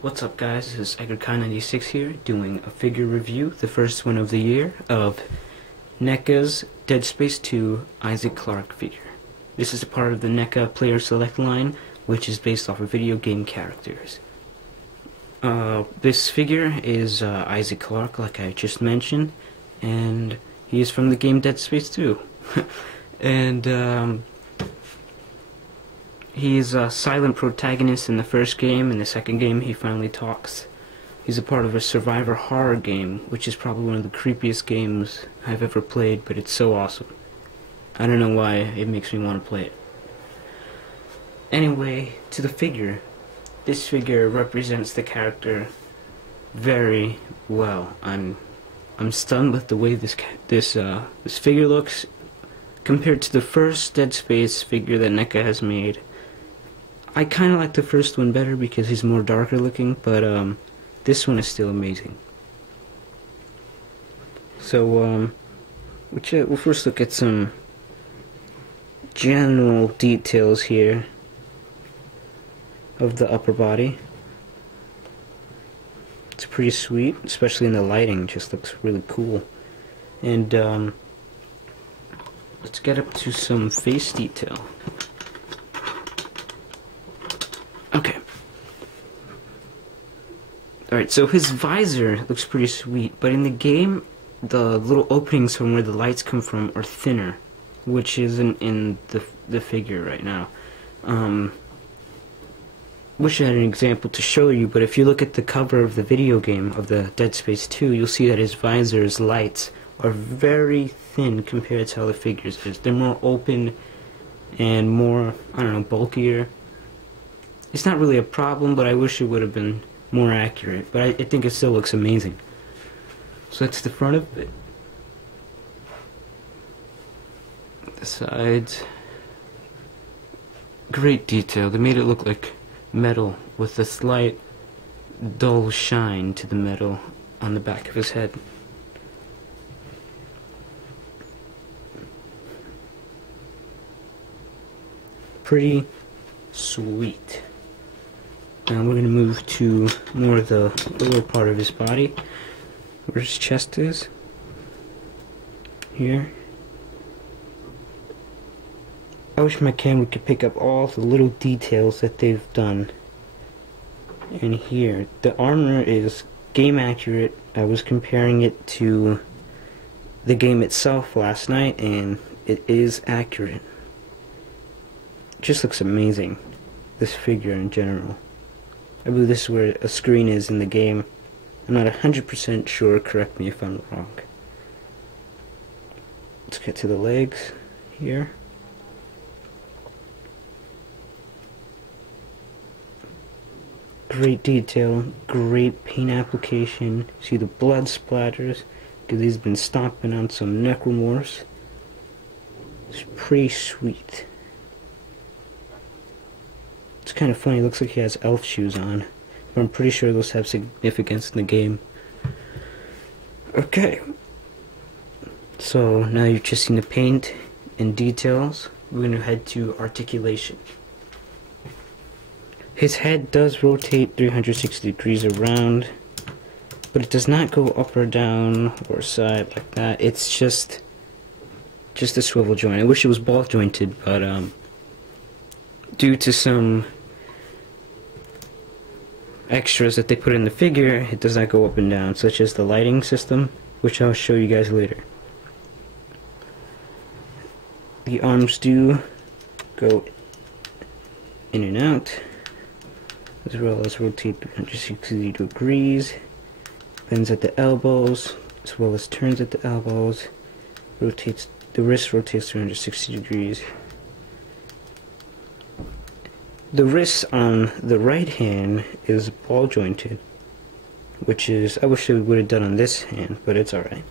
What's up, guys? This is Clarke96 here, doing a figure review, the first one of the year, of NECA's Dead Space 2 Isaac Clarke figure. This is a part of the NECA Player Select line, which is based off of video game characters. This figure is Isaac Clarke, like I just mentioned, and he is from the game Dead Space 2. And he's a silent protagonist in the first game. In the second game, he finally talks. He's a part of a survivor horror game, which is probably one of the creepiest games I've ever played, but it's so awesome. I don't know why it makes me want to play it. Anyway, to the figure. This figure represents the character very well. I'm stunned with the way this figure looks compared to the first Dead Space figure that NECA has made. I kind of like the first one better because he's more darker looking, but this one is still amazing. So we'll first look at some general details here of the upper body. It's pretty sweet, especially in the lighting. It just looks really cool. And let's get up to some face detail. Okay. Alright, so his visor looks pretty sweet, but in the game, the little openings from where the lights come from are thinner, which isn't in the figure right now. Wish I had an example to show you, but if you look at the cover of the video game of the Dead Space 2, you'll see that his visor's lights are very thin compared to how the figures is. They're more open and more, I don't know, bulkier. It's not really a problem, but I wish it would have been more accurate. But I think it still looks amazing. So that's the front of it. The sides. Great detail. They made it look like metal with a slight dull shine to the metal on the back of his head. Pretty sweet. Now we're going to move to more of the lower part of his body, where his chest is. Here. I wish my camera could pick up all the little details that they've done. And here, the armor is game accurate. I was comparing it to the game itself last night, and it is accurate. It just looks amazing, this figure in general. I believe this is where a screen is in the game. I'm not 100% sure, correct me if I'm wrong. Let's get to the legs here. Great detail, great paint application. See the blood splatters because he's been stomping on some necromorphs. It's pretty sweet. It's kind of funny, it looks like he has elf shoes on, but I'm pretty sure those have significance in the game. Okay, so now you've just seen the paint and details. We're going to head to articulation. His head does rotate 360 degrees around, but it does not go up or down or side like that. It's just a swivel joint. I wish it was ball jointed, but due to some extras that they put in the figure, it does not go up and down, such as the lighting system, which I'll show you guys later. The arms do go in and out, as well as rotate 360 degrees, bends at the elbows, as well as turns at the elbows, rotates, the wrist rotates 360 degrees. The wrist on the right hand is ball jointed, which is, I wish it would have done on this hand, but it's alright.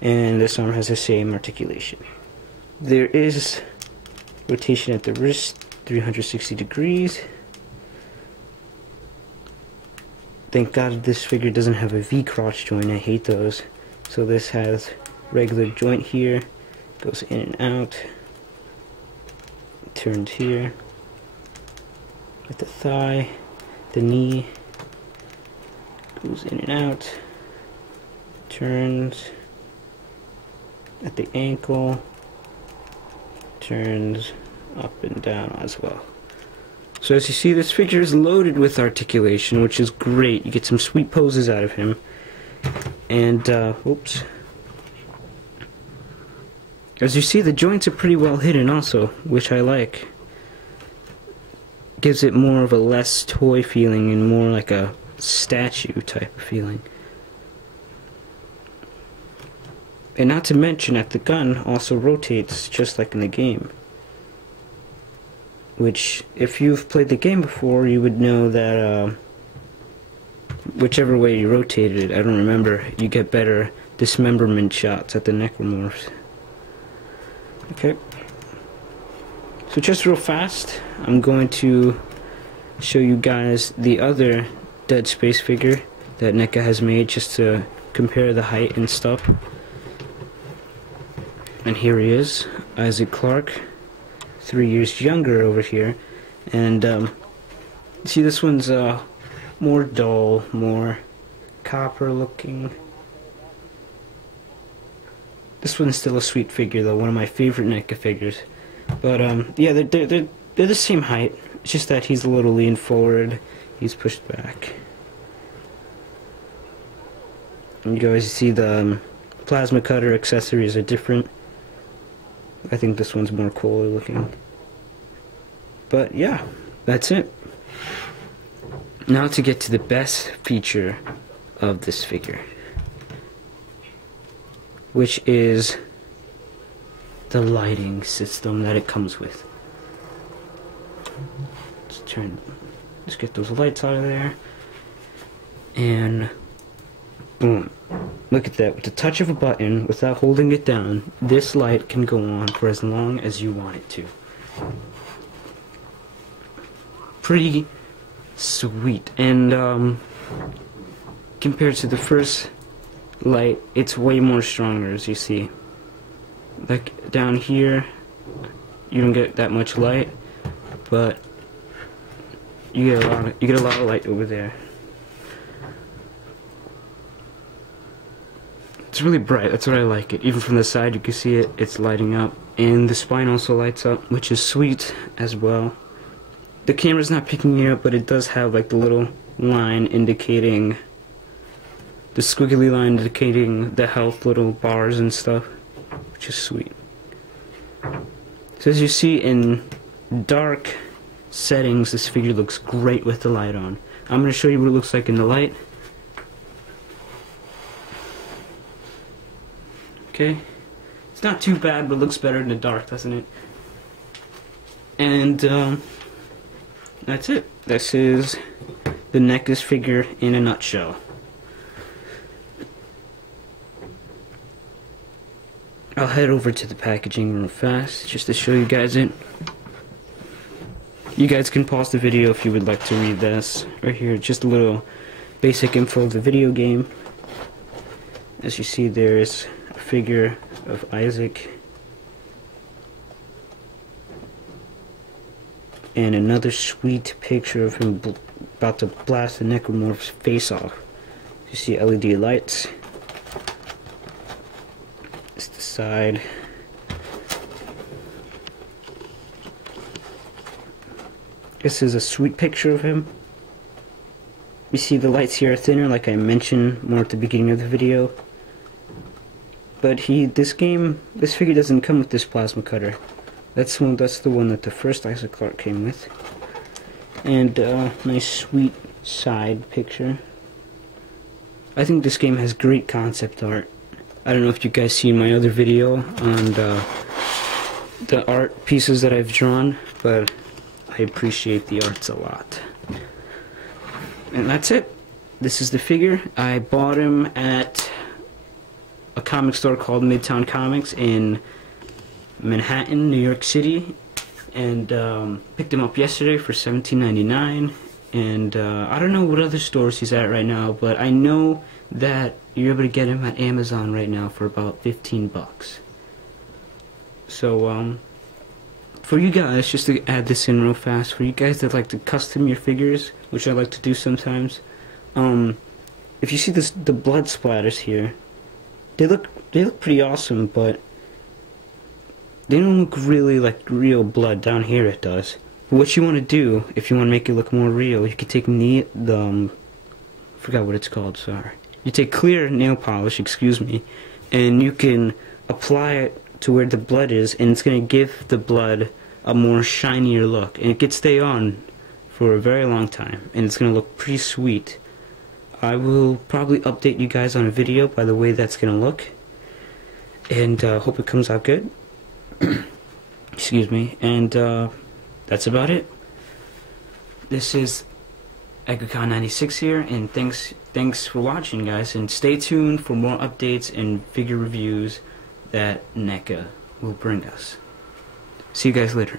And this arm has the same articulation. There is rotation at the wrist, 360 degrees. Thank God this figure doesn't have a V-crotch joint, I hate those. So this has regular joint here, goes in and out, turns here, at the thigh, the knee, Goes in and out. Turns at the ankle. Turns up and down as well. So as you see, this figure is loaded with articulation, which is great. You get some sweet poses out of him. And, oops. As you see, the joints are pretty well hidden also, which I like. Gives it more of a less toy feeling and more like a statue type of feeling. And not to mention that the gun also rotates just like in the game. Which, if you've played the game before, you would know that whichever way you rotated it, I don't remember, you get better dismemberment shots at the necromorphs. Okay. So just real fast, I'm going to show you guys the other Dead Space figure that NECA has made, just to compare the height and stuff. And here he is, Isaac Clarke, 3 years younger over here. And see, this one's more dull, more copper looking. This one's still a sweet figure though, one of my favorite NECA figures. But yeah, they're the same height. It's just that he's a little leaned forward, he's pushed back. And you guys see the plasma cutter accessories are different. I think this one's more cooler looking. But yeah, that's it. Now to get to the best feature of this figure, which is the lighting system that it comes with. Let's get those lights out of there. And boom. Look at that. With the touch of a button, without holding it down, this light can go on for as long as you want it to. Pretty sweet. And compared to the first light, it's way more stronger, as you see. Like down here, you don't get that much light, but you get a lot of light over there. It's really bright, that's what I like it. Even from the side you can see it, it's lighting up. And the spine also lights up, which is sweet as well. The camera's not picking it up, but it does have like the little line indicating, the squiggly line indicating the health little bars and stuff, which is sweet. So as you see, in dark settings, this figure looks great with the light on. I'm going to show you what it looks like in the light. Okay, it's not too bad, but it looks better in the dark, doesn't it? And that's it. This is the NECA's figure in a nutshell. I'll head over to the packaging real fast just to show you guys it. You guys can pause the video if you would like to read this. Right here, just a little basic info of the video game. As you see, there's a figure of Isaac and another sweet picture of him about to blast the necromorph's face off. You see LED lights. It's the side. This is a sweet picture of him. You see the lights here are thinner, like I mentioned more at the beginning of the video. But this figure doesn't come with this plasma cutter. That's the one that the first Isaac Clarke came with. And nice sweet side picture. I think this game has great concept art. I don't know if you guys seen my other video on the art pieces that I've drawn, but I appreciate the arts a lot. And that's it. This is the figure. I bought him at a comic store called Midtown Comics in Manhattan, New York City, and picked him up yesterday for $17.99. And I don't know what other stores he's at right now, but I know that you're able to get him at Amazon right now for about 15 bucks. So for you guys, just to add this in real fast, for you guys that like to custom your figures, which I like to do sometimes, if you see this, the blood splatters here, they look pretty awesome, but they don't look really like real blood. Down here it does. But what you want to do, if you want to make it look more real, you can take forgot what it's called, sorry. You take clear nail polish, excuse me, and you can apply it to where the blood is, and it's going to give the blood a more shinier look. And it can stay on for a very long time, and it's going to look pretty sweet. I will probably update you guys on a video by the way that's going to look, and hope it comes out good. Excuse me, and that's about it. This is EchoCon96 here, and thanks for watching, guys, and stay tuned for more updates and figure reviews that NECA will bring us. See you guys later.